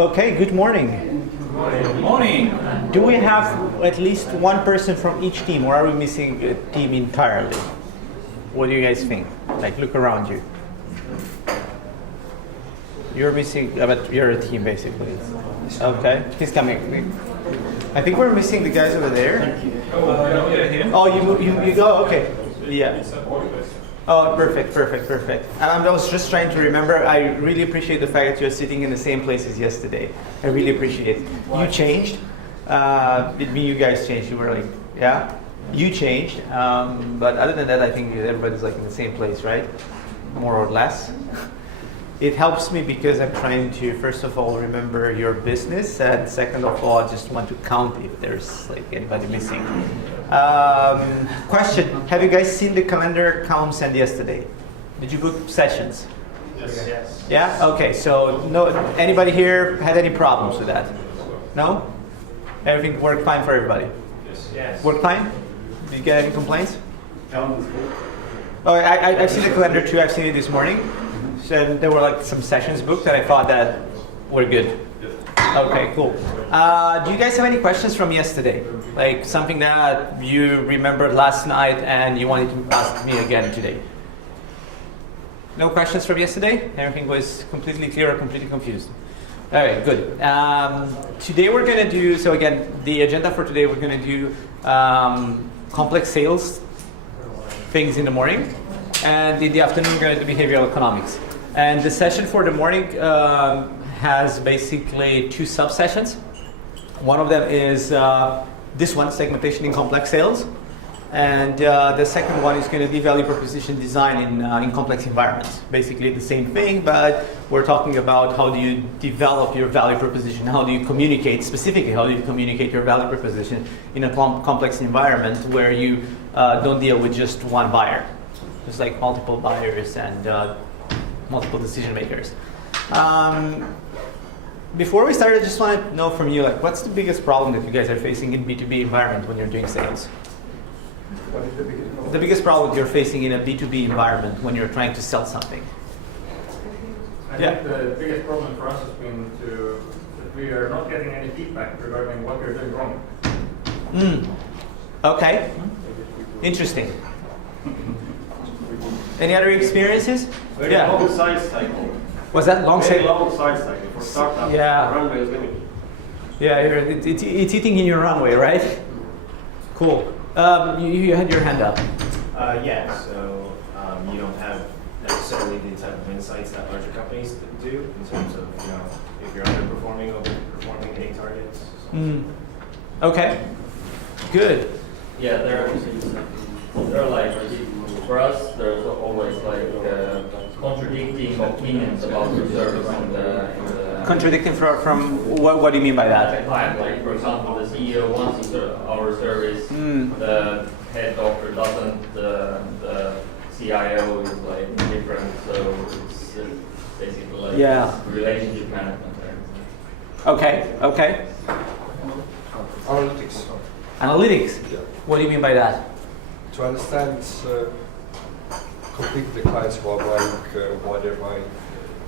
Okay, good morning. Good morning. Do we have at least one person from each team, or are we missing a team entirely? What do you guys think? Like, look around you. You're missing, but you're a team basically. Okay, he's coming. I think we're missing the guys over there. Oh, you go? Okay. Yeah. Oh, perfect. I was just trying to remember. I really appreciate the fact that you're sitting in the same place as yesterday. I really appreciate it. You changed. It mean you guys changed. You were like, yeah, you changed. But other than that, I think everybody's like in the same place, right? More or less. It helps me because I'm trying to, first of all, remember your business, and second of all, I just want to count if there's like anybody missing. Question: have you guys seen the calendar Callum sent yesterday? Did you book sessions? Yes. Yeah. Okay. So no, anybody here had any problems with that? No. Everything worked fine for everybody. Yes. Worked fine. Did you get any complaints? Oh, I've seen the calendar too. I've seen it this morning. So there were like some sessions booked that I thought that were good. Okay, cool. Do you guys have any questions from yesterday? Like something that you remembered last night and you wanted to ask me again today? No questions from yesterday? Everything was completely clear or completely confused? All right, good. Today we're going to do, so again, the agenda for today, we're going to do complex sales things in the morning. And in the afternoon, we're going to do behavioral economics. And the session for the morning has basically two sub-sessions. One of them is this one, segmentation in complex sales. And the second one is going to be value proposition design in complex environments. Basically the same thing, but we're talking about how do you develop your value proposition, how do you communicate, specifically how do you communicate your value proposition in a complex environment where you don't deal with just one buyer. There's like multiple buyers and multiple decision makers. Before we start, I just want to know from you, like, what's the biggest problem that you guys are facing in B2B environment when you're doing sales? What is the biggest problem? The biggest problem you're facing in a B2B environment when you're trying to sell something. I think the biggest problem for us has been that we are not getting any feedback regarding what we're doing wrong. Okay. Interesting. Any other experiences? Very long sales cycle. Was that long Very sale? long sales cycle for startup. Yeah. Runway is limited. Yeah, it's eating in your runway, right? Cool. You had your hand up. Yeah, so you don't have necessarily the type of insights that larger companies do in terms of, if you're underperforming, overperforming, hitting targets. Okay. Good. Yeah, there are like, for us, there's always like contradicting opinions about the service in the Contradicting from what do you mean by that? Like, for example, the CEO wants our service, the head doctor doesn't, the CIO is like different, so it's basically like relationship management there. Okay. Analytics. Analytics? Yeah. What do you mean by that? To understand completely the clients who are buying, why they're buying,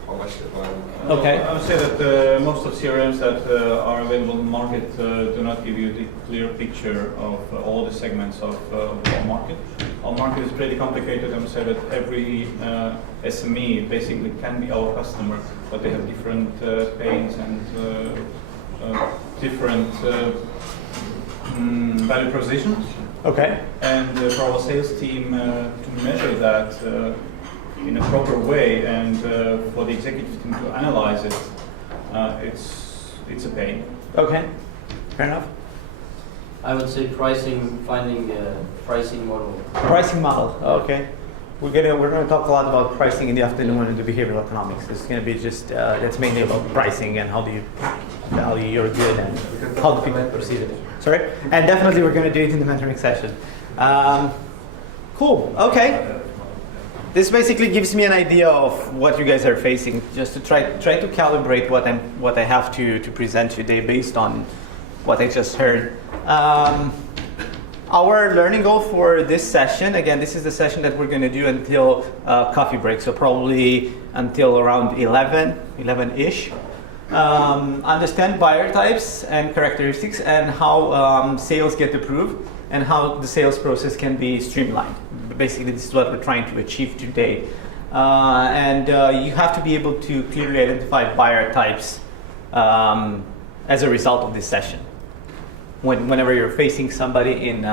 how much they're buying. Okay. I would say that most of CRMs that are available in the market do not give you the clear picture of all the segments of our market. Our market is pretty complicated. I would say that every SME basically can be our customer, but they have different pains and different value propositions. Okay. And for our sales team to measure that in a proper way and for the executive team to analyze it, it's a pain. Okay. Fair enough. I would say finding a pricing model. Pricing model. Okay. We're gonna talk a lot about pricing in the afternoon in the behavioral economics. It's gonna be just that's mainly about pricing and how do you value your good and how do people perceive it. Sorry? And definitely we're gonna do it in the mentoring session. Cool. Okay. This basically gives me an idea of what you guys are facing, just to try to calibrate what I have to present today based on what I just heard. Our learning goal for this session, again, this is the session that we're going to do until coffee break, so probably until around 11-ish. understand buyer types and characteristics and how sales get approved and how the sales process can be streamlined. Basically, this is what we're trying to achieve today. And you have to be able to clearly identify buyer types as a result of this session. Whenever you're facing somebody in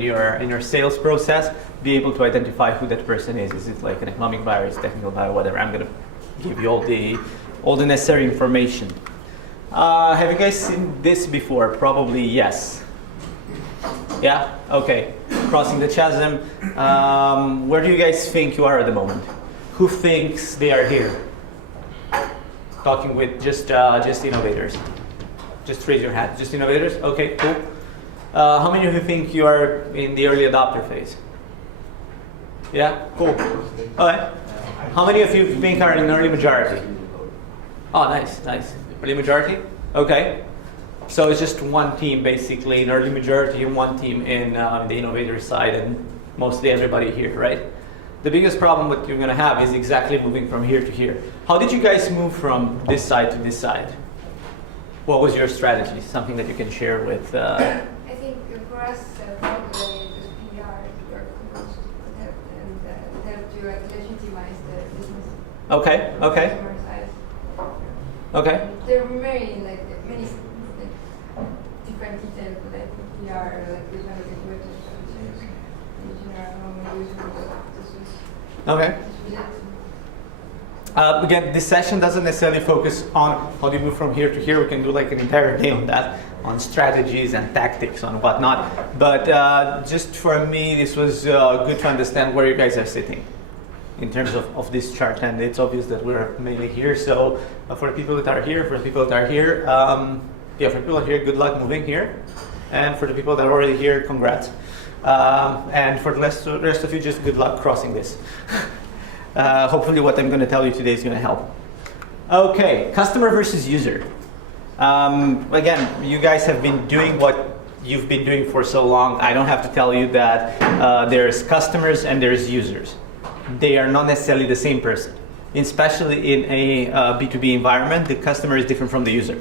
your sales process, be able to identify who that person is. Is it like an economic buyer, is it technical buyer, whatever. I'm going to give you all the necessary information. Have you guys seen this before? Probably yes. Yeah? Okay. Crossing the chasm. Where do you guys think you are at the moment? Who thinks they are here? Talking with just innovators. Just raise your hand. Just innovators? Okay, cool. How many of you think you are in the early adopter phase? Yeah? Cool. Okay. How many of you think are in an early majority? Oh, nice. Early majority? Okay. So it's just one team, basically, an early majority and one team in the innovator side, and mostly everybody here, right? The biggest problem what you're going to have is exactly moving from here to here. How did you guys move from this side to this side? What was your strategy? Something that you can share with... I think for us, probably it was PR, and help to legitimize the business. Okay. Customer side. Okay. There were many different details, but I think PR is one of the greatest in general how we use it. Okay. Again, this session doesn't necessarily focus on how do you move from here to here. We can do like an entire day on that, on strategies and tactics and whatnot. But just for me, this was good to understand where you guys are sitting in terms of this chart. And it's obvious that we're mainly here. So for the people that are here, for the people that are here, for the people here, good luck moving here. And for the people that are already here, congrats. And for the rest of you, just good luck crossing this. Hopefully what I'm going to tell you today is going to help. Okay, customer versus user. Again, you guys have been doing what you've been doing for so long. I don't have to tell you that there's customers and there's users. They are not necessarily the same person. Especially in a B2B environment, the customer is different from the user.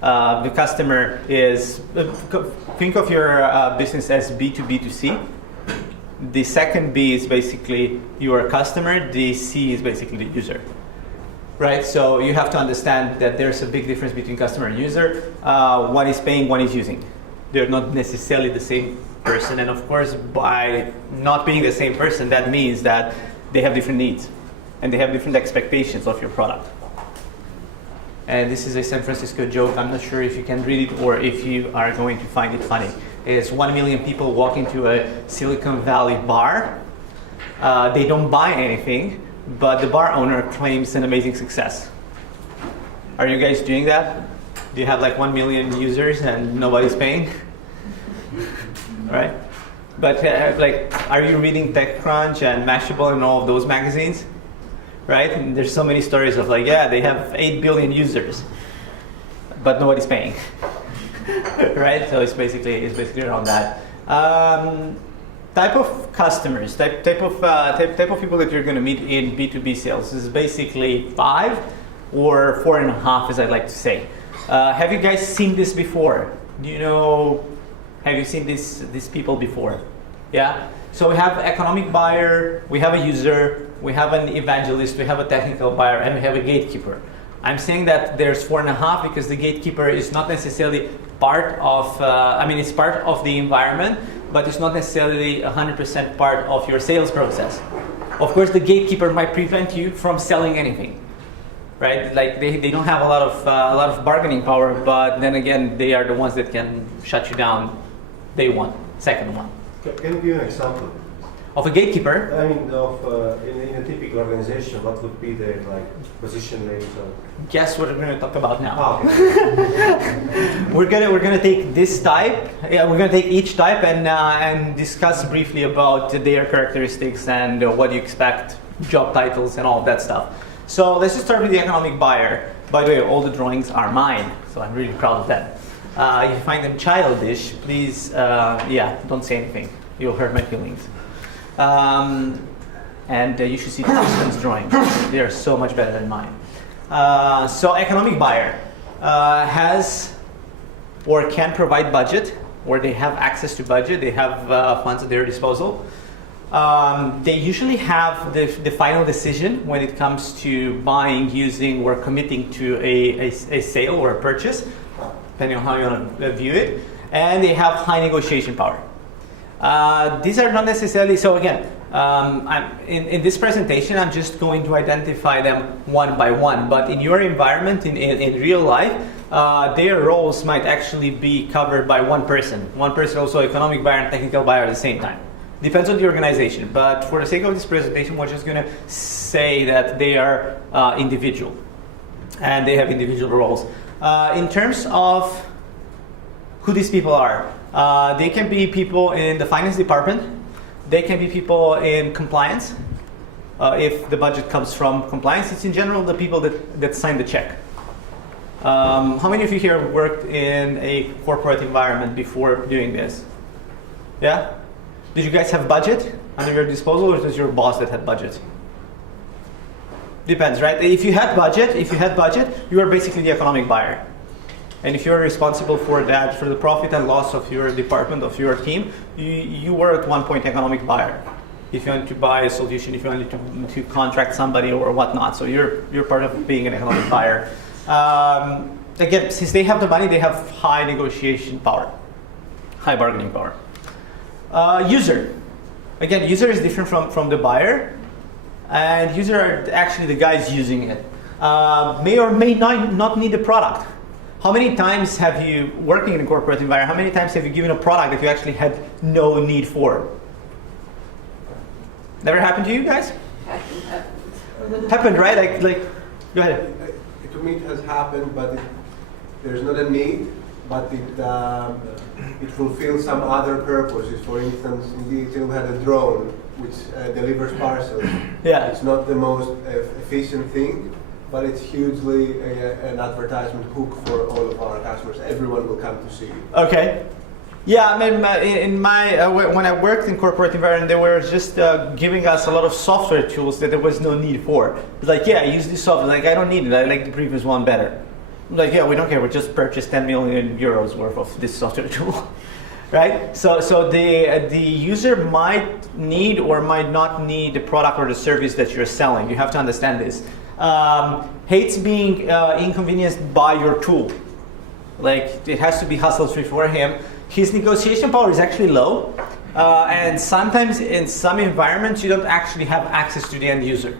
The customer is, think of your business as B2B2C. The second B is basically your customer. The C is basically the user, right? So you have to understand that there's a big difference between customer and user. One is paying, one is using. They're not necessarily the same person. And of course, by not being the same person, that means that they have different needs and they have different expectations of your product. And this is a San Francisco joke. I'm not sure if you can read it or if you are going to find it funny. It's 1 million people walk into a Silicon Valley bar. They don't buy anything, but the bar owner claims an amazing success. Are you guys doing that? Do you have like 1 million users and nobody's paying? Right? But are you reading TechCrunch and Mashable and all of those magazines? Right? And there's so many stories of like, yeah, they have 8 billion users, but nobody's paying. Right? So it's basically around that. Type of customers, type of people that you're going to meet in B2B sales is basically 5 or 4.5, as I like to say. Have you guys seen this before? Have you seen these people before? Yeah? So we have economic buyer, we have a user, we have an evangelist, we have a technical buyer, and we have a gatekeeper. I'm saying that there's 4.5 because the gatekeeper is not necessarily part of, it's part of the environment, but it's not necessarily 100% part of your sales process. Of course, the gatekeeper might prevent you from selling anything, right? Like they don't have a lot of bargaining power, but then again, they are the ones that can shut you down day one, second one. Can you give an example? Of a gatekeeper? I mean, in a typical organization, what would be the position names? Guess what we're going to talk about now. Oh, okay. We're gonna take this type. Yeah, we're gonna take each type and discuss briefly about their characteristics and what you expect, job titles, and all of that stuff. So let's just start with the economic buyer. By the way, all the drawings are mine, so I'm really proud of them. If you find them childish, please, don't say anything. You'll hurt my feelings. And you should see the drawings. They are so much better than mine. So economic buyer has or can provide budget, or they have access to budget, they have funds at their disposal. They usually have the final decision when it comes to buying, using, or committing to a sale or a purchase, depending on how you want to view it. And they have high negotiation power. These are not necessarily, so again, in this presentation, I'm just going to identify them one by one. But in your environment, in real life, their roles might actually be covered by one person. One person also economic buyer and technical buyer at the same time. Depends on the organization. But for the sake of this presentation, we're just going to say that they are individual. And they have individual roles. In terms of who these people are, they can be people in the finance department. They can be people in compliance. If the budget comes from compliance, it's in general the people that sign the check. How many of you here worked in a corporate environment before doing this? Yeah? Did you guys have budget under your disposal, or was it your boss that had budget? Depends, right? If you had budget, you are basically the economic buyer. And if you're responsible for that, for the profit and loss of your department, of your team, you were at one point economic buyer. If you want to buy a solution, if you want to contract somebody or whatnot. So you're part of being an economic buyer. Again, since they have the money, they have high negotiation power, high bargaining power. User. Again, user is different from the buyer. And user are actually the guys using it. May or may not need the product. How many times have you, working in a corporate environment, how many times have you given a product that you actually had no need for? Never happened to you guys? Happened, right? Like, go ahead. To me it has happened, but there's not a need, but it fulfills some other purposes. For instance, in DHL we had a drone which delivers parcels. Yeah. It's not the most efficient thing, but it's hugely an advertisement hook for all of our customers. Everyone will come to see it. Okay. Yeah, I mean, when I worked in corporate environment, they were just giving us a lot of software tools that there was no need for. It's like, yeah, I use this software. Like, I don't need it. I like the previous one better. I'm like, yeah, we don't care. We just purchased 10 million euros worth of this software tool, right? So the user might need or might not need the product or the service that you're selling. You have to understand this. Hates being inconvenienced by your tool. Like, it has to be hassle-free for him. His negotiation power is actually low, and sometimes in some environments you don't actually have access to the end user.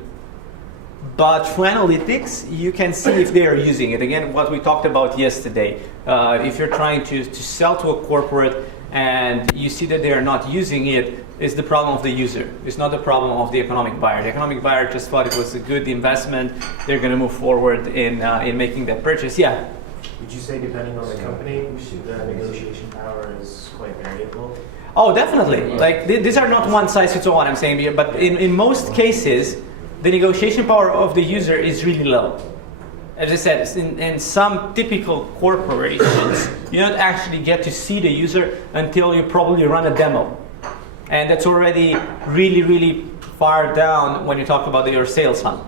But through analytics, you can see if they are using it. Again, what we talked about yesterday. If you're trying to sell to a corporate and you see that they are not using it, it's the problem of the user. It's not the problem of the economic buyer. The economic buyer just thought it was a good investment. They're going to move forward in making that purchase. Yeah. Would you say, depending on the company, the negotiation power is quite variable? Oh, definitely. Like, these are not one size fits all, what I'm saying here, but in most cases, the negotiation power of the user is really low. As I said, in some typical corporations, you don't actually get to see the user until you probably run a demo. And that's already really, really far down when you talk about your sales funnel.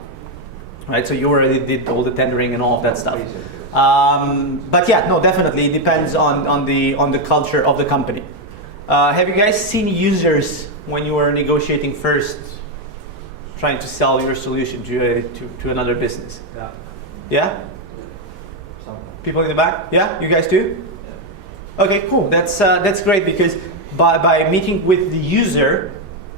Right, so you already did all the tendering and all of that stuff. But yeah, no, definitely, it depends on the culture of the company. Have you guys seen users when you were negotiating first, trying to sell your solution to another business? Yeah. Yeah? Some. People in the back? Yeah, you guys do? Yeah. Okay, cool. That's great, because by meeting with the user,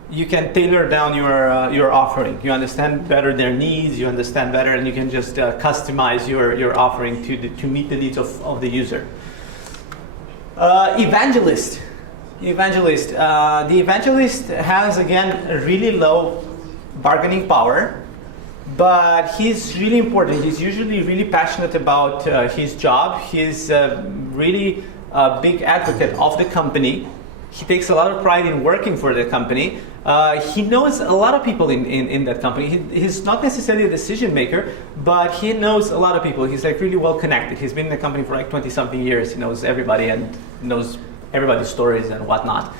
you can tailor down your offering. You understand better their needs, you understand better, and you can just customize your offering to meet the needs of the user. Evangelist. The evangelist has, again, a really low bargaining power, but he's really important. He's usually really passionate about his job. He's really a big advocate of the company. He takes a lot of pride in working for the company. He knows a lot of people in that company. He's not necessarily a decision maker, but he knows a lot of people. He's like really well connected. He's been in the company for like 20-something years. He knows everybody and knows everybody's stories and whatnot.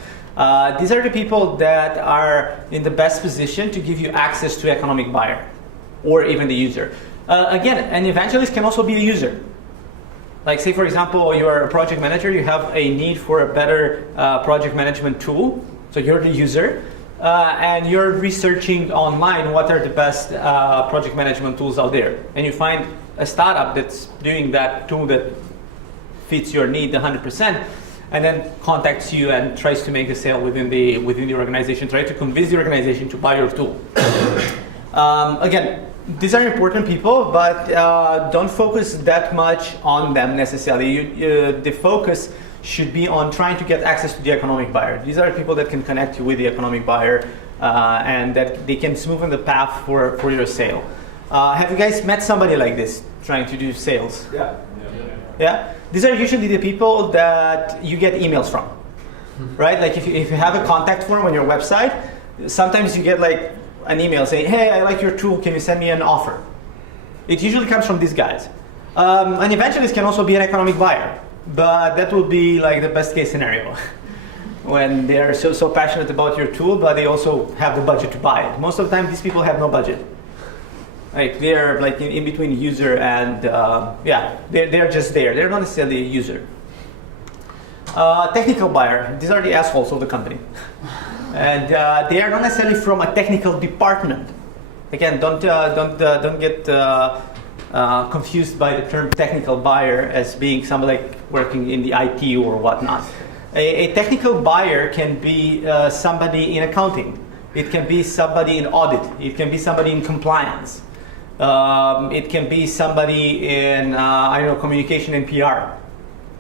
These are the people that are in the best position to give you access to economic buyer or even the user. Again, an evangelist can also be a user. Like say, for example, you're a project manager, you have a need for a better project management tool. So you're the user, and you're researching online what are the best project management tools out there. And you find a startup that's doing that tool that fits your need 100%, and then contacts you and tries to make a sale within the organization, try to convince the organization to buy your tool. Again, these are important people, but don't focus that much on them necessarily. The focus should be on trying to get access to the economic buyer. These are people that can connect you with the economic buyer and that they can smoothen the path for your sale. Have you guys met somebody like this trying to do sales? Yeah? These are usually the people that you get emails from, right? Like if you have a contact form on your website, sometimes you get like an email saying, hey, I like your tool, can you send me an offer? It usually comes from these guys. An evangelist can also be an economic buyer, but that will be like the best case scenario when they're so passionate about your tool, but they also have the budget to buy it. Most of the time, these people have no budget. Like they're like in between user and, they're just there. They're not necessarily a user. Technical buyer, these are the assholes of the company. And they are not necessarily from a technical department. Again, don't get confused by the term technical buyer as being somebody like working in the IT or whatnot. A technical buyer can be somebody in accounting. It can be somebody in audit. It can be somebody in compliance. It can be somebody in communication and PR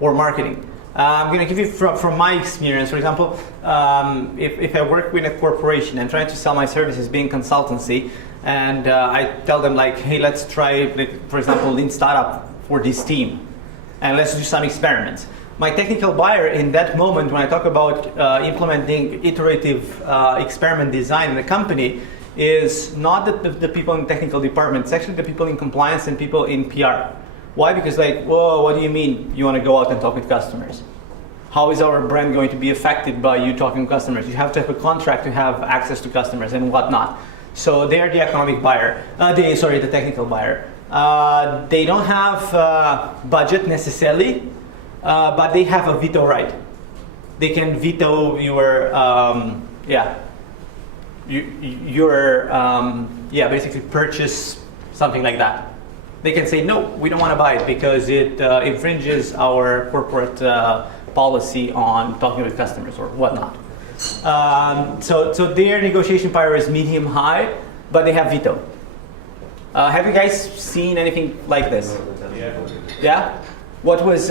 or marketing. I'm going to give you from my experience, for example, if I work with a corporation and trying to sell my services being consultancy, and I tell them like, hey, let's try, like, for example, lean startup for this team, and let's do some experiments. My technical buyer in that moment, when I talk about implementing iterative experiment design in a company, is not the people in the technical department, it's actually the people in compliance and people in PR. Why? Because like, whoa, what do you mean you want to go out and talk with customers? How is our brand going to be affected by you talking to customers? You have to have a contract to have access to customers and whatnot. So they're the economic buyer, the technical buyer. They don't have budget necessarily, but they have a veto right. They can veto your, basically purchase something like that. They can say, no, we don't want to buy it because it infringes our corporate policy on talking with customers or whatnot. So their negotiation power is medium high, but they have veto. Have you guys seen anything like this? Yeah? What was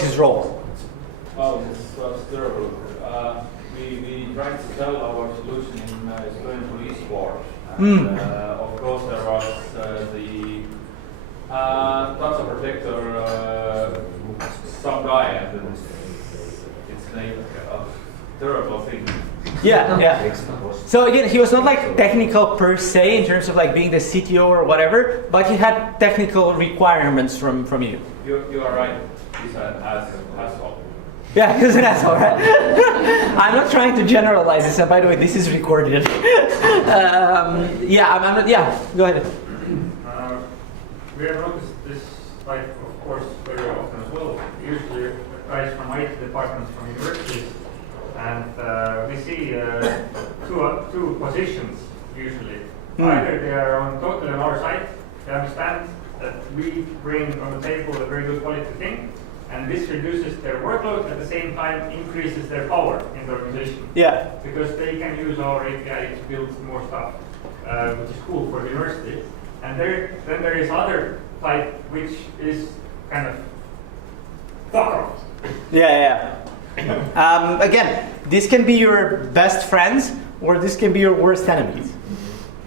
his role? Oh, this was terrible. We tried to sell our solution in Estonian police force. And, of course, there was the Deutsche Protector some guy, and it's like a terrible thing. Yeah. So again, he was not like technical per se in terms of like being the CTO or whatever, but he had technical requirements from you. You are right. He's an asshole. Yeah, he's an asshole, right? I'm not trying to generalize this, and by the way, this is recorded. Go ahead. We have noticed this type of course very often as well. Usually guys from IT departments from universities, and we see two positions usually. Either they are totally on our side, they understand that we bring on the table a very good quality thing, and this reduces their workload, at the same time increases their power in the organization. Yeah. Because they can use our API to build more stuff, which is cool for the university. And then there is other type, which is kind of fuck off. Yeah. Again, this can be your best friends, or this can be your worst enemies.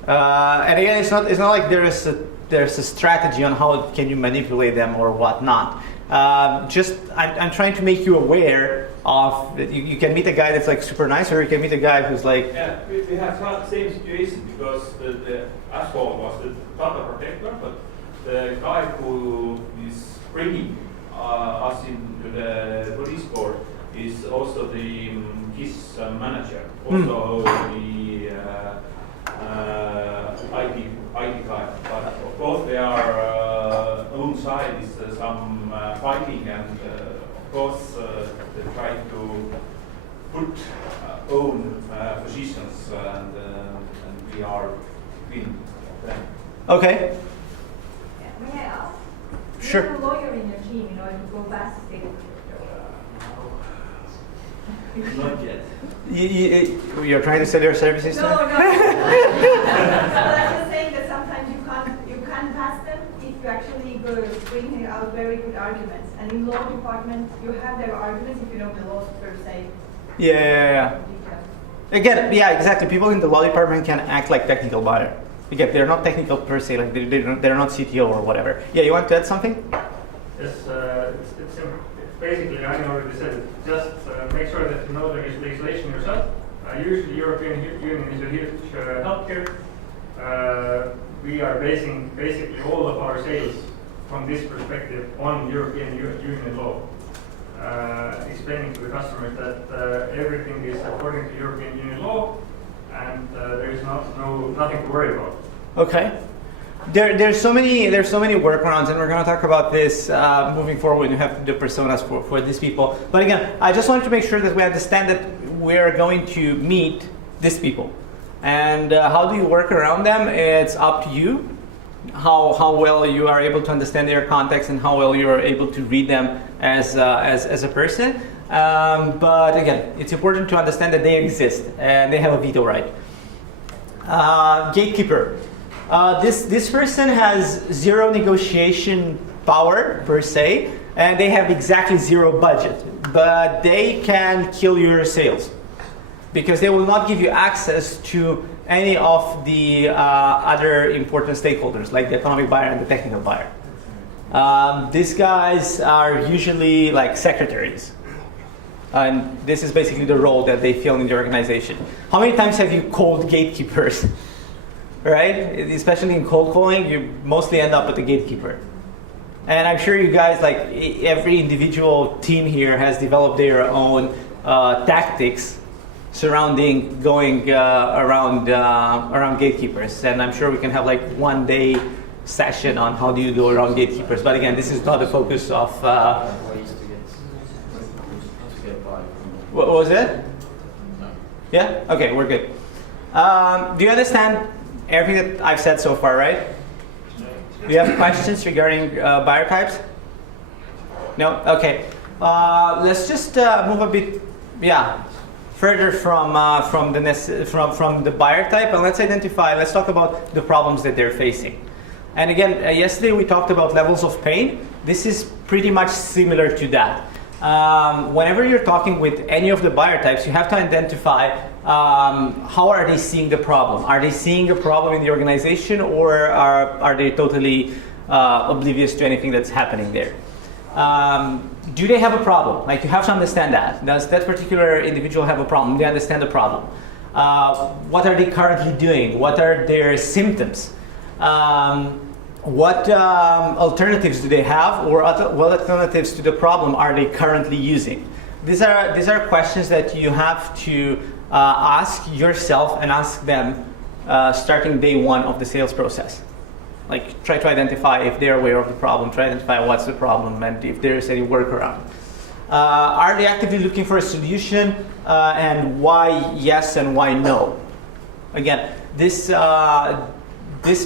And again, it's not like there's a strategy on how can you manipulate them or whatnot. I'm trying to make you aware of that you can meet a guy that's like super nice, or you can meet a guy who's like. Yeah, we have the same situation because the asshole was the data protector, but the guy who is bringing us into the police court is also his manager, also the IT guy. some fighting, and of course they try to put own positions, and we are between them. Okay. May I ask? Sure. You have a lawyer in your team in order to go past the Not yet. You're trying to sell your services to No, them? no. But I'm just saying that sometimes you can't pass them if you actually bring out very good arguments. And in law department, you have their arguments if you know the laws per se. Yeah. Again, yeah, exactly. People in the law department can act like technical buyer. Again, they're not technical per se, like they're not CTO or whatever. Yeah, you want to add something? Yes, it's basically, I already said it. Just make sure that you know the legislation yourself. Usually, European Union is a huge healthcare. We are basing basically all of our sales from this perspective on European Union law. Explaining to the customers that everything is according to European Union law, and there is nothing to worry about. Okay. There's so many workarounds, and we're going to talk about this moving forward when you have the personas for these people. But again, I just wanted to make sure that we understand that we're going to meet these people, and how do you work around them? It's up to you. How well you are able to understand their context and how well you are able to read them as a person. But again, it's important to understand that they exist and they have a veto right. Gatekeeper. This person has zero negotiation power per se, and they have exactly zero budget. But they can kill your sales because they will not give you access to any of the other important stakeholders, like the economic buyer and the technical buyer. These guys are usually like secretaries. And this is basically the role that they fill in the organization. How many times have you called gatekeepers? Right? Especially in cold calling, you mostly end up with the gatekeeper. And I'm sure you guys, like every individual team here has developed their own tactics surrounding going around gatekeepers. And I'm sure we can have like one day session on how do you go around gatekeepers. But again, this is not the focus of... What was it? Yeah? Okay, we're good. Do you understand everything that I've said so far, right? Do you have questions regarding buyer types? No? Okay. Let's just move a bit, further from the buyer type, and let's talk about the problems that they're facing. And again, yesterday we talked about levels of pain. This is pretty much similar to that. Whenever you're talking with any of the buyer types, you have to identify how are they seeing the problem. Are they seeing a problem in the organization, or are they totally oblivious to anything that's happening there? Do they have a problem? Like, you have to understand that. Does that particular individual have a problem? Do they understand the problem? What are they currently doing? What are their symptoms? What alternatives do they have, or what alternatives to the problem are they currently using? These are questions that you have to ask yourself and ask them starting day one of the sales process. Like, try to identify if they're aware of the problem, try to identify what's the problem, and if there's any workaround. Are they actively looking for a solution, and why yes and why no? Again, this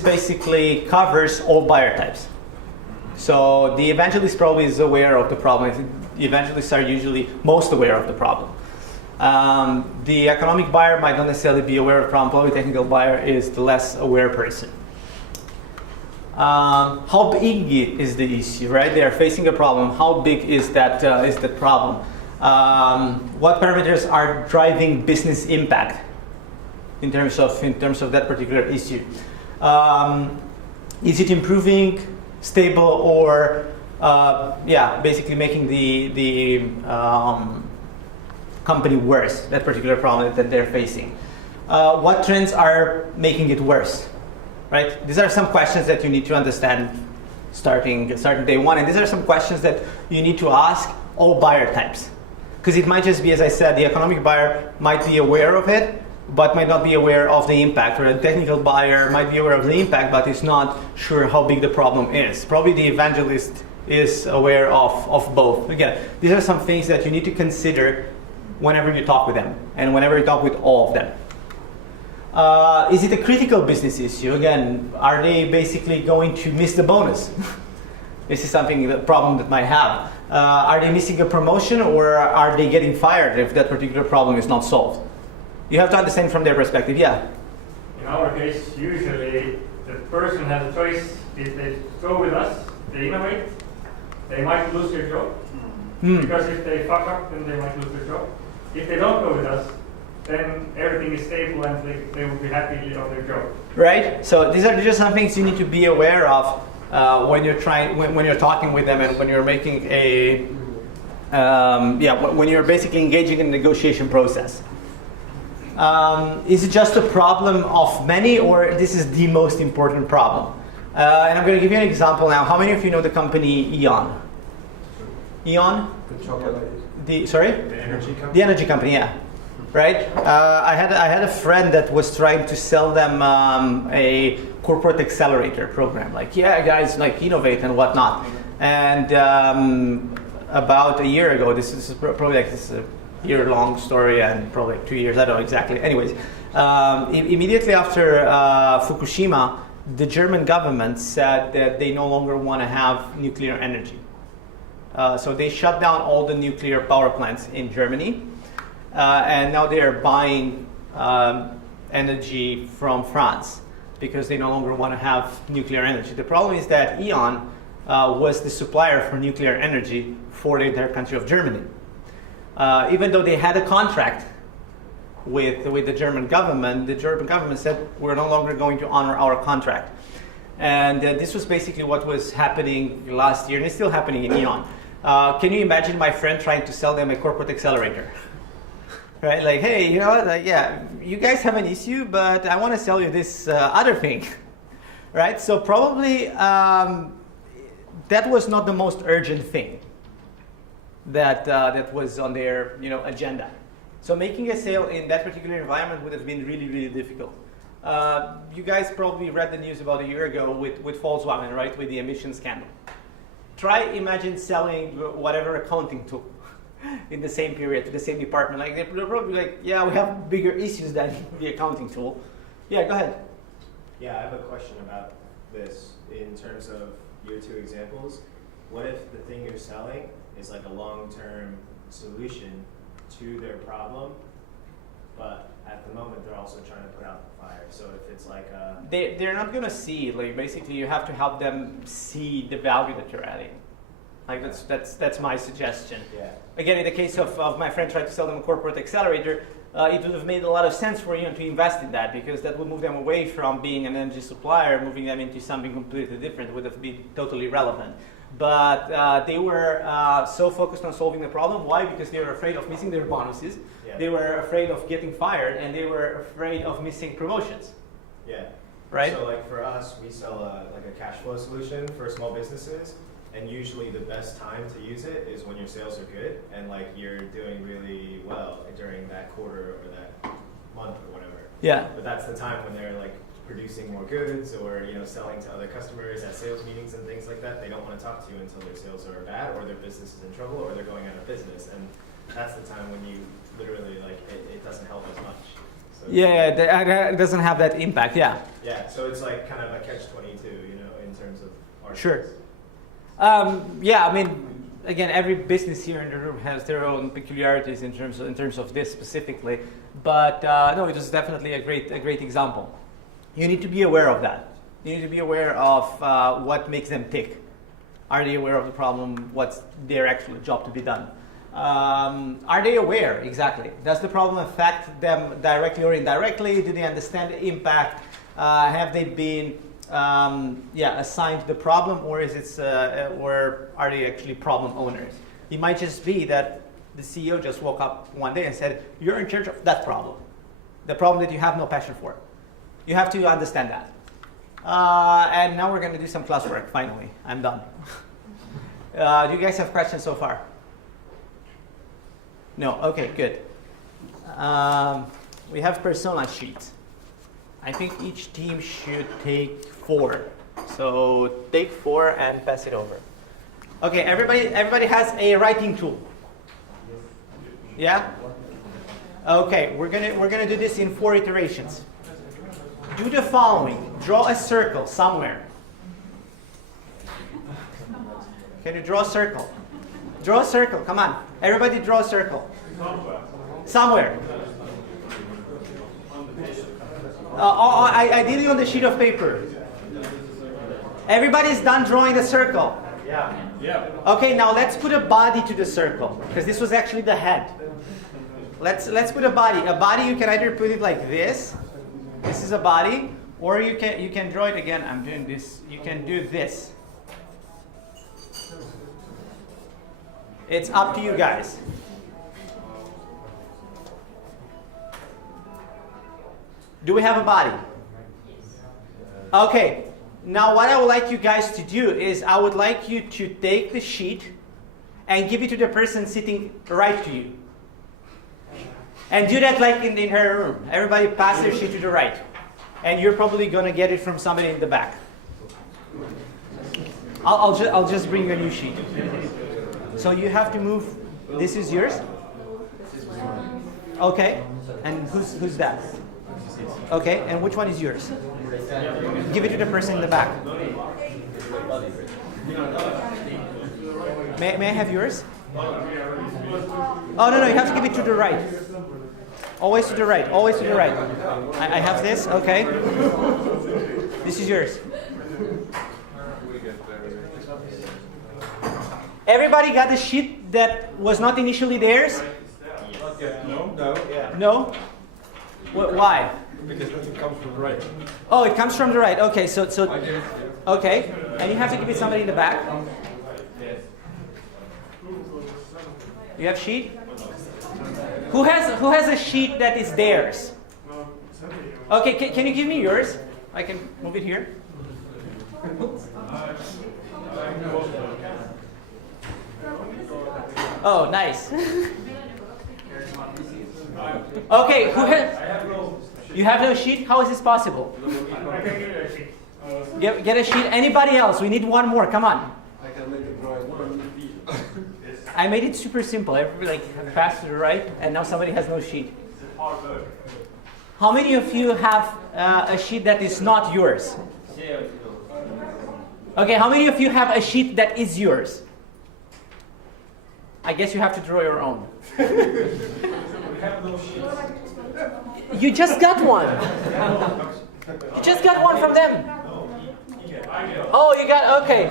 basically covers all buyer types. So the evangelist probably is aware of the problem. The evangelists are usually most aware of the problem. The economic buyer might not necessarily be aware of the problem. Probably the technical buyer is the less aware person. How big is the issue, right? They are facing a problem. How big is that problem? What parameters are driving business impact in terms of that particular issue? Is it improving, stable, or basically making the company worse, that particular problem that they're facing? What trends are making it worse? Right? These are some questions that you need to understand starting day one, and these are some questions that you need to ask all buyer types. Because it might just be, as I said, the economic buyer might be aware of it, but might not be aware of the impact, or a technical buyer might be aware of the impact, but is not sure how big the problem is. Probably the evangelist is aware of both. Again, these are some things that you need to consider whenever you talk with them and whenever you talk with all of them. Is it a critical business issue? Again, are they basically going to miss the bonus? This is the problem that might have. Are they missing a promotion, or are they getting fired if that particular problem is not solved? You have to understand from their perspective, yeah. In our case, usually the person has a choice. If they go with us, they innovate, they might lose their job. Because if they fuck up, then they might lose their job. If they don't go with us, then everything is stable and they will be happy on their job. Right? So these are just some things you need to be aware of when you're talking with them and when you're making when you're basically engaging in the negotiation process. Is it just a problem of many, or this is the most important problem? And I'm going to give you an example now. How many of you know the company E.ON? E.ON? The chocolate. The energy company? The energy company, yeah. Right? I had a friend that was trying to sell them a corporate accelerator program. Like, yeah, guys, like innovate and whatnot. And about a year ago, this is probably like this year-long story and probably 2 years, I don't know exactly. Anyways, immediately after Fukushima, the German government said that they no longer want to have nuclear energy. So they shut down all the nuclear power plants in Germany. And now they are buying energy from France because they no longer want to have nuclear energy. The problem is that E.ON was the supplier for nuclear energy for the entire country of Germany. Even though they had a contract with the German government said, we're no longer going to honor our contract. And this was basically what was happening last year, and it's still happening in E.ON. Can you imagine my friend trying to sell them a corporate accelerator? Right, like, hey, you know what, like, yeah, you guys have an issue, but I want to sell you this other thing, right? So probably that was not the most urgent thing that was on their agenda. So making a sale in that particular environment would have been really, really difficult. You guys probably read the news about a year ago with Volkswagen, right, with the emission scandal. Imagine selling whatever accounting tool in the same period to the same department. Like they're probably like, yeah, we have bigger issues than the accounting tool. Yeah, go ahead. Yeah, I have a question about this in terms of your two examples. What if the thing you're selling is like a long-term solution to their problem, but at the moment they're also trying to put out the fire? So if it's like they're not gonna see, like, basically you have to help them see the value that you're adding. Like that's my suggestion. Yeah. Again, in the case of my friend tried to sell them a corporate accelerator, it would have made a lot of sense for you to invest in that, because that would move them away from being an energy supplier, moving them into something completely different would have been totally relevant. But they were so focused on solving the problem. Why? Because they were afraid of missing their bonuses. Yeah. They were afraid of getting fired, and they were afraid of missing promotions. Yeah. Right? So like for us, we sell like a cash flow solution for small businesses. And usually the best time to use it is when your sales are good and like you're doing really well during that quarter or that month or whatever. Yeah. But that's the time when they're like producing more goods or selling to other customers at sales meetings and things like that. They don't want to talk to you until their sales are bad or their business is in trouble or they're going out of business. And that's the time when you literally like it doesn't help as much. So it doesn't have that impact. Yeah. Yeah. So it's like kind of a catch-22, in terms of our Sure. sales. Yeah, I mean, again, every business here in the room has their own peculiarities in terms of this specifically. But no, it is definitely a great example. You need to be aware of that. You need to be aware of what makes them tick. Are they aware of the problem? What's their actual job to be done? Are they aware exactly? Does the problem affect them directly or indirectly? Do they understand the impact? Have they been assigned the problem, or is it, or are they actually problem owners? It might just be that the CEO just woke up one day and said, "You're in charge of that problem, the problem that you have no passion for." You have to understand that. And now we're going to do some classwork. Finally, I'm done. Do you guys have questions so far? No. Okay. Good. We have persona sheets. I think each team should take 4. So take 4 and pass it over. Okay, everybody has a writing tool. Yeah? Okay, we're gonna do this in 4 iterations. Do the following. Draw a circle somewhere. Can you draw a circle? Draw a circle, come on. Everybody draw a circle. Somewhere. Ideally on the sheet of paper. Everybody's done drawing the circle. Yeah. Okay, now let's put a body to the circle, because this was actually the head. Let's put a body. A body, you can either put it like this. This is a body, or you can draw it again. I'm doing this. You can do this. It's up to you guys. Do we have a body? Okay. Now what I would like you guys to do is I would like you to take the sheet and give it to the person sitting right to you. And do that like in her room. Everybody pass their sheet to the right. And you're probably going to get it from somebody in the back. I'll just bring a new sheet. So you have to move. This is yours? Okay. And who's that? Okay. And which one is yours? Give it to the person in the back. May I have yours? Oh, no, you have to give it to the right. Always to the right, always to the right. I have this, okay. This is yours. Everybody got the sheet that was not initially theirs? No? Why? Because it comes from the right. Oh, it comes from the right. Okay, so okay. And you have to give it to somebody in the back? You have sheet? Who has a sheet that is theirs? Okay, can you give me yours? I can move it here. Oh, nice. Okay, you have no sheet? How is this possible? Get a sheet. Anybody else? We need one more. Come on. I can make a drawing. I made it super simple. Everybody pass to the right, and now somebody has no sheet. How many of you have a sheet that is not yours? Okay, how many of you have a sheet that is yours? I guess you have to draw your own. You just got one. You just got one from them. Oh, you got, okay.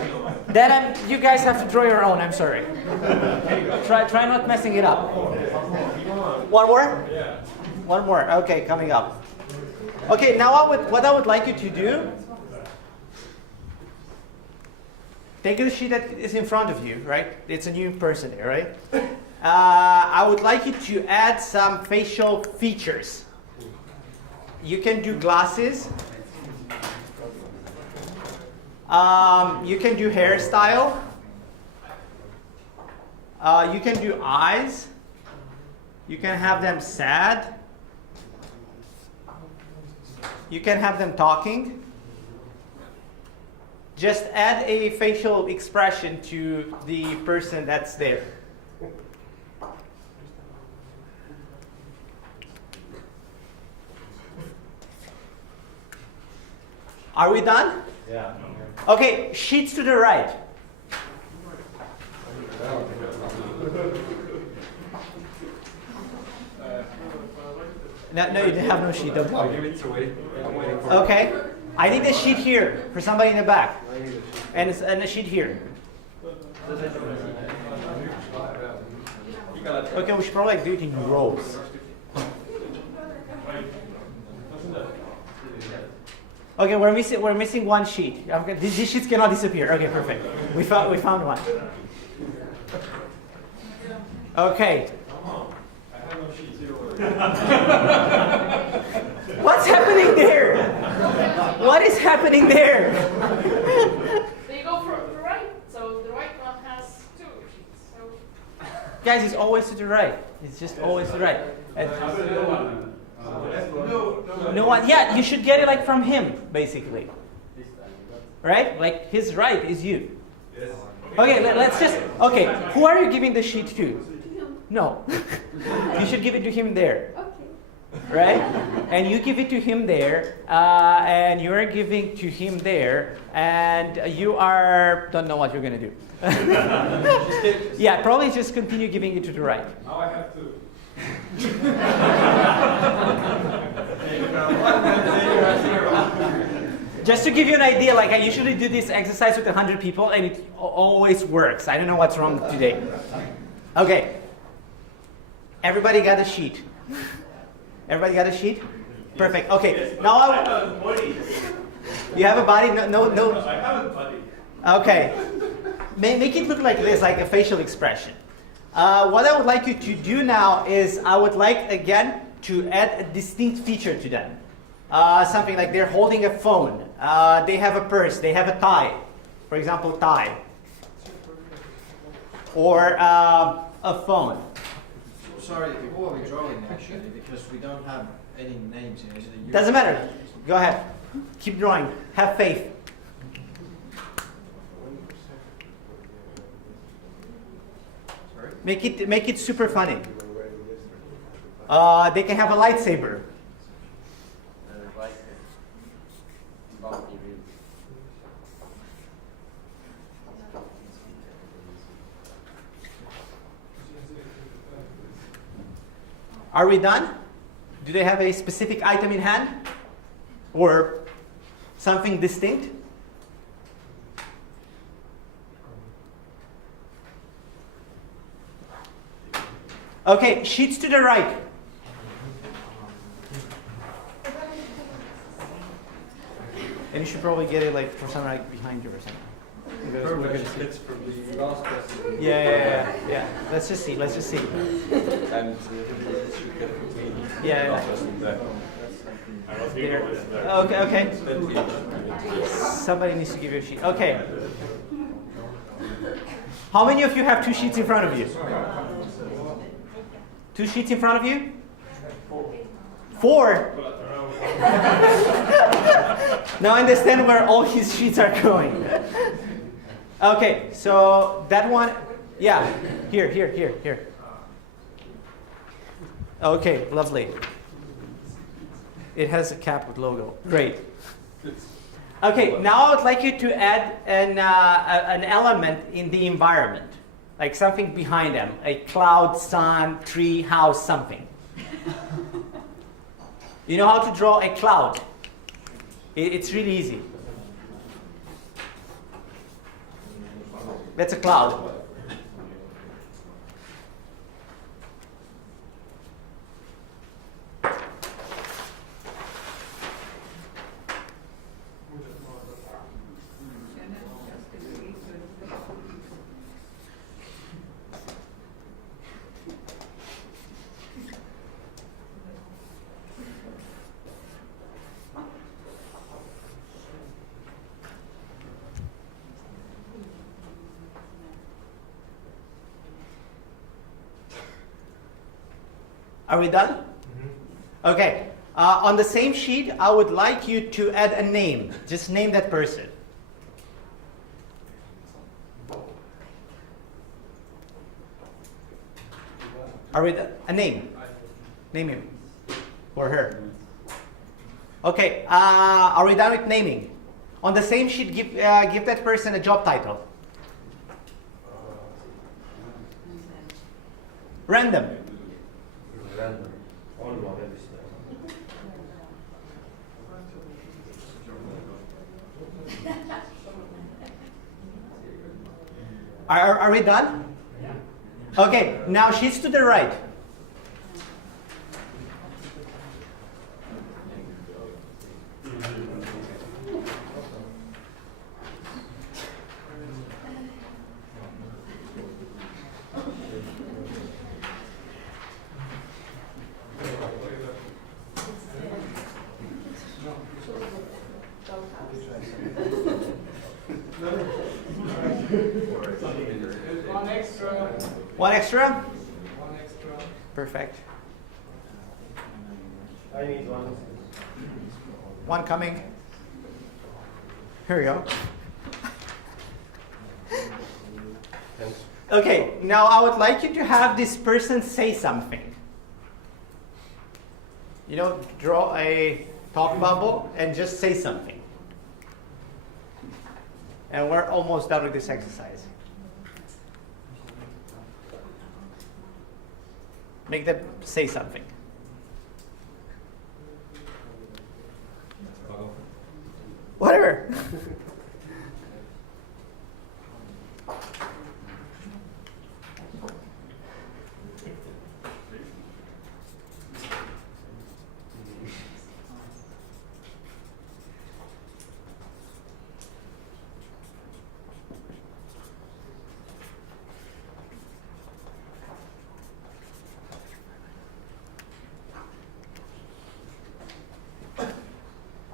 Then you guys have to draw your own, I'm sorry. Try not messing it up. One more? One more, okay, coming up. Okay, now what I would like you to do, take the sheet that is in front of you, right? It's a new person here, right? I would like you to add some facial features. You can do glasses. You can do hairstyle. You can do eyes. You can have them sad. You can have them talking. Just add a facial expression to the person that's there. Are we done? Yeah. Okay, sheets to the right. No, you have no sheet. Don't I'll worry. give it away. I'm waiting for Okay, I need a sheet here for somebody in the back, and a sheet here. Okay, we should probably do it in rows. Okay, we're missing one sheet. Okay, these sheets cannot disappear. Okay, perfect. We found one. Okay. What's happening there? What is happening there? They go from the right, so the right one has 2 sheets. So. Guys, it's always to the right. It's just always to the right. No one. Yeah, you should get it like from him, basically. Right? Like his right is you. Yes. Okay, let's just, okay, who are you giving the sheet to? No. You should give it to him there. Right? And you give it to him there, and you're giving to him there, and you don't know what you're going to do. Yeah, probably just continue giving it to the right. Now I have to. Just to give you an idea, like I usually do this exercise with 100 people, and it always works. I don't know what's wrong today. Okay. Everybody got a sheet? Everybody got a sheet? Perfect. Okay. Now I have a body. You have a body? No. I have a body. Okay. Make it look like this, like a facial expression. What I would like you to do now is I would like, again, to add a distinct feature to them. Something like they're holding a phone. They have a purse. They have a tie. For example, tie. Or a phone. Sorry, who are we drawing actually? Because we don't have any names in it. Doesn't matter. Go ahead. Keep drawing. Have faith. Make it super funny. They can have a lightsaber. Are we done? Do they have a specific item in hand? Or something distinct? Okay, sheets to the right. And you should probably get it like from somewhere like behind you or something. Yeah. Let's just see. And Yeah. Okay. Somebody needs to give you a sheet. Okay. How many of you have 2 sheets in front of you? 2 sheets in front of you? 4? Now understand where all his sheets are going. Okay, so that one, yeah, here. Okay, lovely. It has a cap with logo. Great. Okay, now I would like you to add an element in the environment, like something behind them, a cloud, sun, tree, house, something. You know how to draw a cloud? It's really easy. That's a cloud. Are we done? Mm-hmm. Okay. On the same sheet, I would like you to add a name. Just name that person. Are we done? A name. Name him. Or her. Okay. Are we done with naming? On the same sheet, give that person a job title. Random. Are we done? Yeah. Okay, now sheets to the right. One extra? Perfect. I need one. One coming. Here we go. Okay, now I would like you to have this person say something. You know, draw a talk bubble and just say something. And we're almost done with this exercise. Make them say something. Whatever.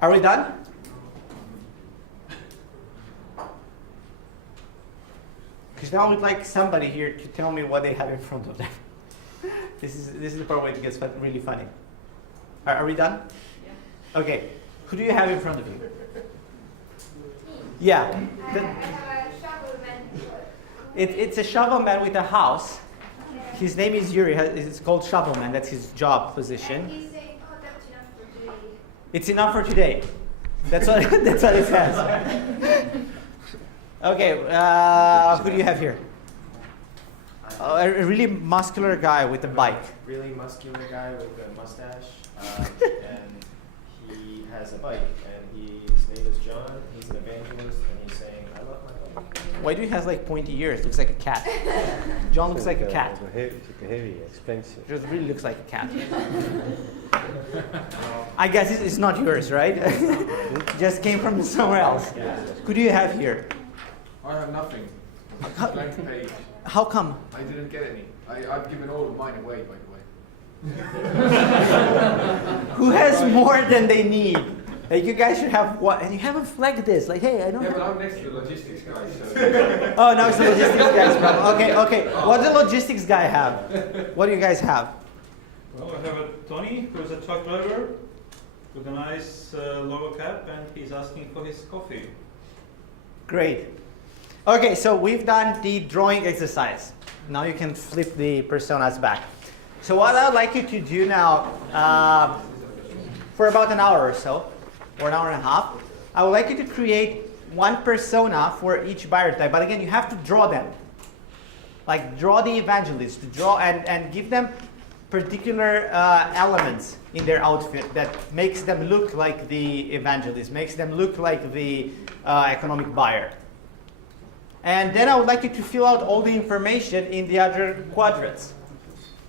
Are we done? Because now I would like somebody here to tell me what they have in front of them. This is the part where it gets really funny. Are we done? Yeah. Okay. Who do you have in front of you? Yeah. I have a shovel man. It's a shovel man with a house. His name is Yuri. It's called shovel man. That's his job position. And he's saying, oh, that's enough for today. It's enough for today. That's what that's what it says. Okay, who do you have here? A really muscular guy with a bike. Really muscular guy with a mustache, and he has a bike, and his name is John. He's an evangelist, and he's saying, "I love my bike." Why do you have like pointy ears? Looks like a cat. John looks like a cat. It's heavy, expensive. It really looks like a cat. I guess it's not yours, right? Just came from somewhere else. Who do you have here? I have nothing. Blank page. How come? I didn't get any. I've given all of mine away, by the way. Who has more than they need? Like you guys should have what? And you haven't flagged this. Like, hey, I don't. Yeah, but I'm next to the logistics guy, so. Oh, now it's the logistics guy's problem. Okay. What does the logistics guy have? What do you guys have? Well, I have a Tony, who's a truck driver, with a nice logo cap, and he's asking for his coffee. Great. Okay, so we've done the drawing exercise. Now you can flip the personas back. So what I would like you to do now, for about an hour or so, or an hour and a half, I would like you to create one persona for each buyer type. But again, you have to draw them. Like draw the evangelist, draw and give them particular elements in their outfit that makes them look like the evangelist, makes them look like the economic buyer. And then I would like you to fill out all the information in the other quadrants,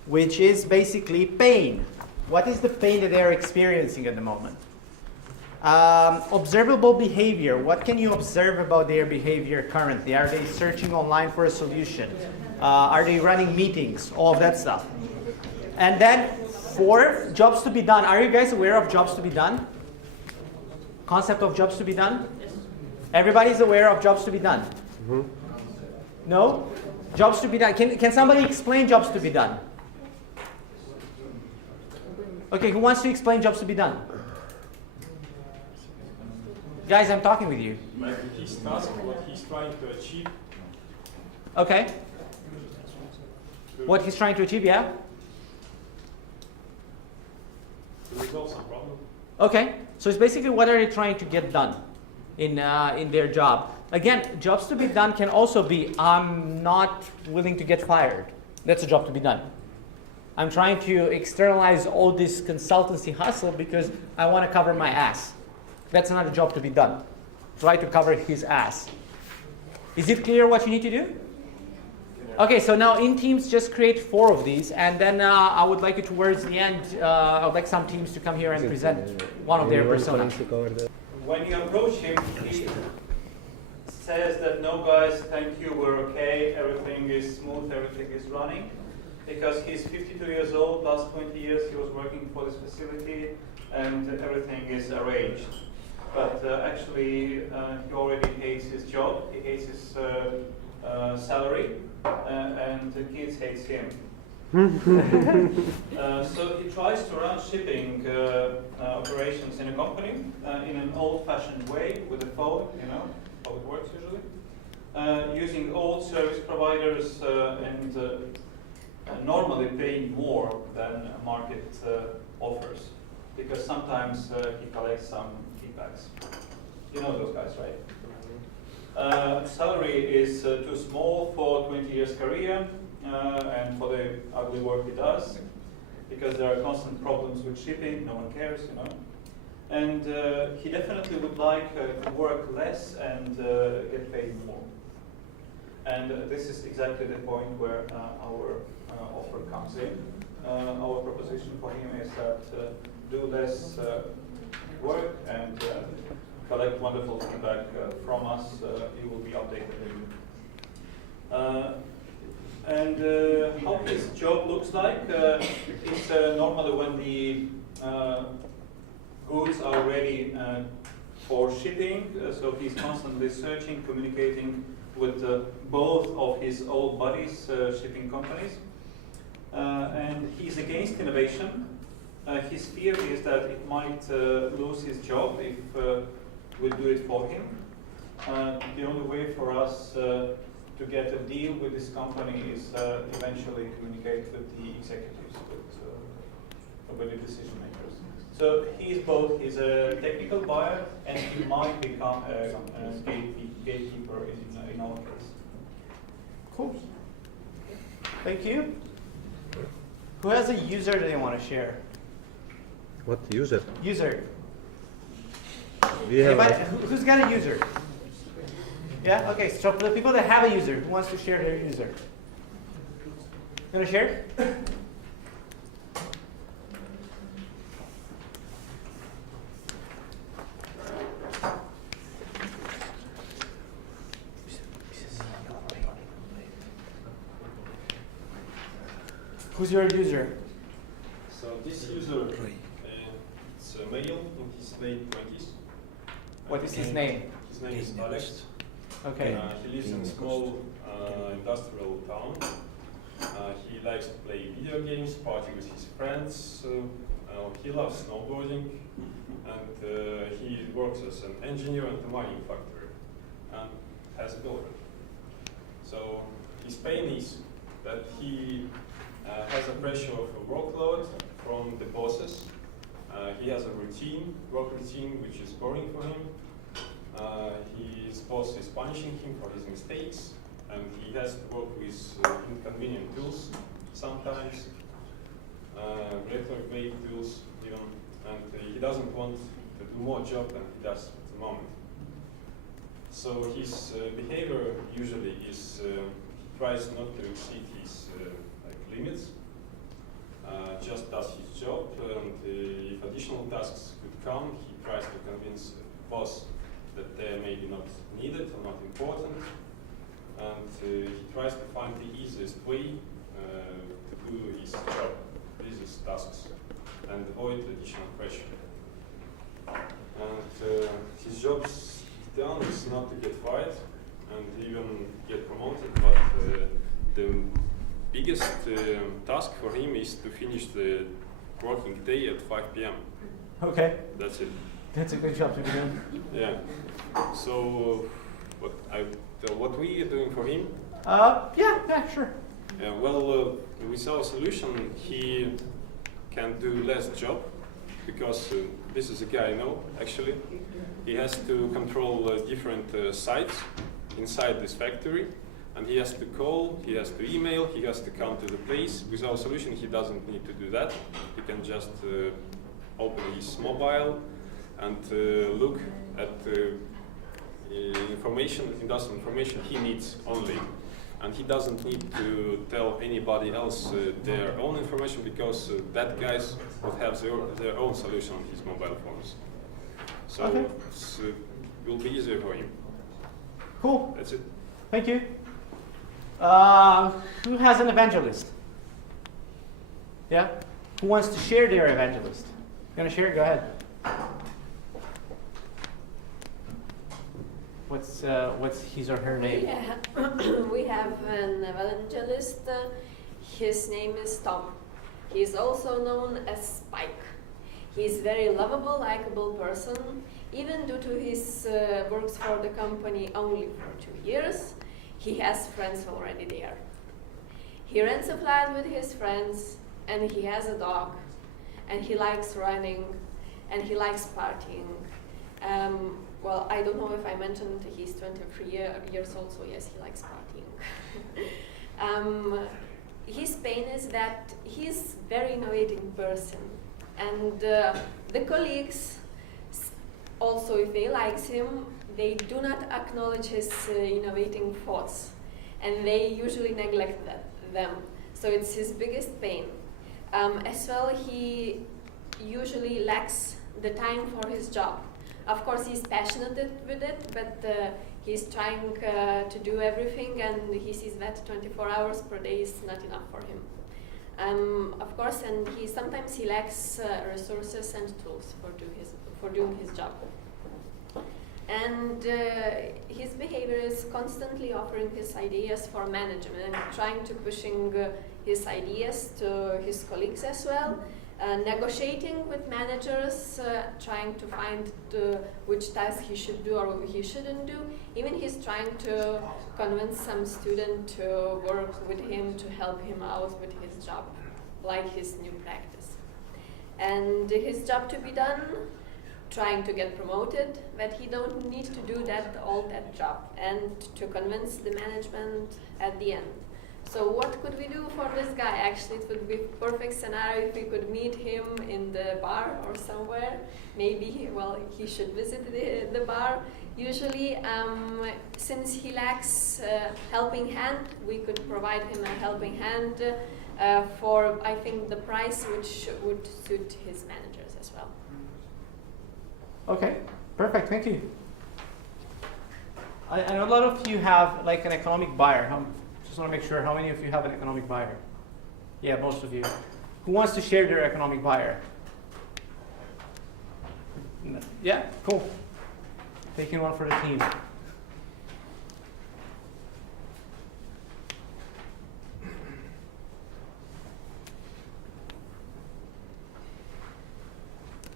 which is basically pain. What is the pain that they're experiencing at the moment? Observable behavior. What can you observe about their behavior currently? Are they searching online for a solution? Are they running meetings? All of that stuff. And then for jobs to be done. Are you guys aware of jobs to be done? Concept of jobs to be done? Everybody's aware of jobs to be done? Mm-hmm. No? Jobs to be done. Can somebody explain jobs to be done? Okay, who wants to explain jobs to be done? Guys, I'm talking with you. Like his task, what he's trying to achieve. Okay. What he's trying to achieve, yeah? To resolve some problem. Okay, so it's basically what are they trying to get done in their job. Again, jobs to be done can also be, I'm not willing to get fired. That's a job to be done. I'm trying to externalize all this consultancy hustle because I want to cover my ass. That's another job to be done. Try to cover his ass. Is it clear what you need to do? Okay, so now in teams, just create 4 of these, and then I would like you towards the end, I would like some teams to come here and present one of their personas. When you approach him, he says that no guys, thank you, we're okay, everything is smooth, everything is running. Because he's 52 years old, last 20 years he was working for this facility and everything is arranged. But actually he already hates his job, he hates his salary, and the kids hates him. So he tries to run shipping operations in a company in an old-fashioned way with a phone, you know how it works usually. using old service providers and normally paying more than market offers, because sometimes he collects some kickbacks. You know those guys, right? Salary is too small for 20 years career and for the ugly work he does, because there are constant problems with shipping, no one cares, you know. And he definitely would like to work less and get paid more. And this is exactly the point where our offer comes in. Our proposition for him is that do less work and collect wonderful feedback from us. He will be updated. And how his job looks like, it's normally when the goods are ready for shipping, so he's constantly searching, communicating with both of his old buddies, shipping companies. And he's against innovation. His fear is that it might lose his job if we do it for him. The only way for us to get a deal with this company is eventually communicate with the executives, with the decision makers. So he's both, he's a technical buyer and he might become a gatekeeper in our case. Cool. Thank you. Who has a user that they want to share? What user? User. We have Who's got a user? Yeah? Okay, so for the people that have a user, who wants to share their user? You want to share? Who's your user? So this user, it's a male in his late 20s. What is his name? His name is Alex. Okay. He lives in a small industrial town. He likes to play video games, party with his friends. He loves snowboarding, and he works as an engineer at a mining factory and has a daughter. So his pain is that he has a pressure of a workload from the bosses. He has a work routine, which is boring for him. His boss is punishing him for his mistakes, and he has to work with inconvenient tools sometimes, regular tools even, and he doesn't want to do more job than he does at the moment. So his behavior usually is he tries not to exceed his limits, just does his job, and if additional tasks could come, he tries to convince the boss that they're maybe not needed or not important, and he tries to find the easiest way to do his job, easiest tasks, and avoid additional pressure. And his job's done is not to get fired and even get promoted, but the biggest task for him is to finish the working day at 5 p.m. Okay. That's it. That's a good job to be doing. Yeah. So, what we are doing for him? Yeah, sure. Well, with our solution, he can do less job because this is a guy I know, actually. He has to control different sites inside this factory, and he has to call, he has to email, he has to come to the place. With our solution, he doesn't need to do that. He can just open his mobile and look at information, industrial information he needs only. And he doesn't need to tell anybody else their own information, because that guys would have their own solution on his mobile phones. So it will be easier for him. Cool. That's it. Thank you. Who has an evangelist? Yeah? Who wants to share their evangelist? You want to share it? Go ahead. What's his or her name? Yeah. We have an evangelist. His name is Toma. He's also known as Spike. He's a very lovable, likable person. Even due to his works for the company only for 2 years, he has friends already there. He rents a flat with his friends, and he has a dog, and he likes running, and he likes partying. Well, I don't know if I mentioned he's 23 years old, so yes, he likes partying. His pain is that he's a very innovating person, and the colleagues, also if they like him, they do not acknowledge his innovating thoughts, and they usually neglect them. So it's his biggest pain. As well, he usually lacks the time for his job. Of course, he's passionate with it, but he's trying to do everything, and he sees that 24 hours per day is not enough for him. Of course, and sometimes he lacks resources and tools for doing his job. And his behavior is constantly offering his ideas for management, trying to pushing his ideas to his colleagues as well. Negotiating with managers, trying to find which task he should do or he shouldn't do. Even he's trying to convince some student to work with him to help him out with his job, like his new practice. And his job to be done, trying to get promoted, but he don't need to do all that job, and to convince the management at the end. So what could we do for this guy? Actually, it would be a perfect scenario if we could meet him in the bar or somewhere. Maybe, he should visit the bar. Usually, since he lacks a helping hand, we could provide him a helping hand for, I think, the price which would suit his managers as well. Okay, perfect, thank you. I know a lot of you have like an economic buyer. Just want to make sure, how many of you have an economic buyer? Yeah, most of you. Who wants to share their economic buyer? Yeah, cool. Taking one for the team.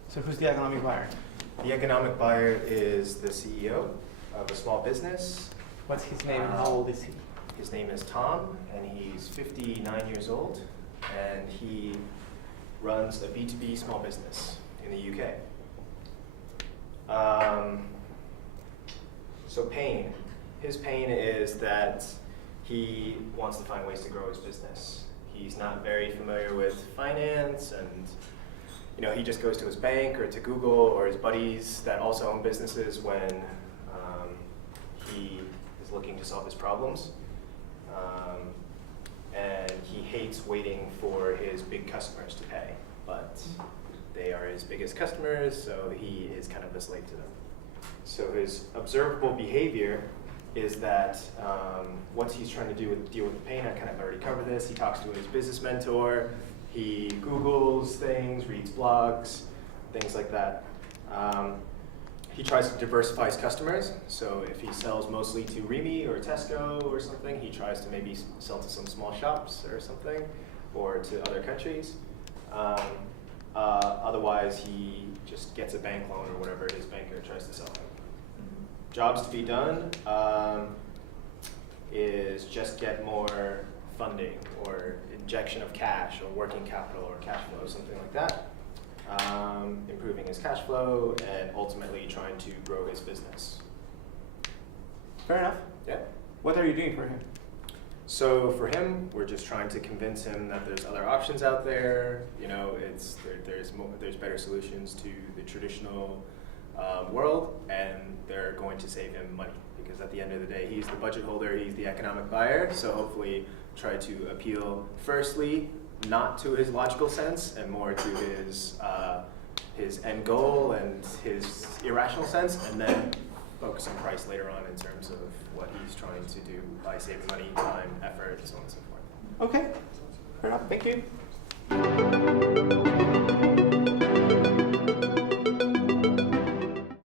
So who's the economic buyer? The economic buyer is the CEO of a small business. What's his name and how old is he? His name is Tom, and he's 59 years old, and he runs a B2B small business in the UK. So pain. His pain is that he wants to find ways to grow his business. He's not very familiar with finance, and he just goes to his bank or to Google or his buddies that also own businesses when he is looking to solve his problems. And he hates waiting for his big customers to pay, but they are his biggest customers, so he is kind of a slave to them. So his observable behavior is that once he's trying to deal with the pain, I kind of already covered this, he talks to his business mentor, he Googles things, reads blogs, things like that. He tries to diversify his customers, so if he sells mostly to Remy or Tesco or something, he tries to maybe sell to some small shops or something, or to other countries. Otherwise, he just gets a bank loan or whatever his banker tries to sell him. Jobs to be done is just get more funding or injection of cash or working capital or cash flow, something like that. Improving his cash flow and ultimately trying to grow his business. Fair enough. Yeah. What are you doing for him? So for him, we're just trying to convince him that there's other options out there. There's better solutions to the traditional world, and they're going to save him money, because at the end of the day, he's the budget holder, he's the economic buyer. So hopefully, try to appeal firstly not to his logical sense and more to his end goal and his irrational sense, and then focus on price later on in terms of what he's trying to do by saving money, time, effort, and so on and so forth. Okay, fair enough, thank you.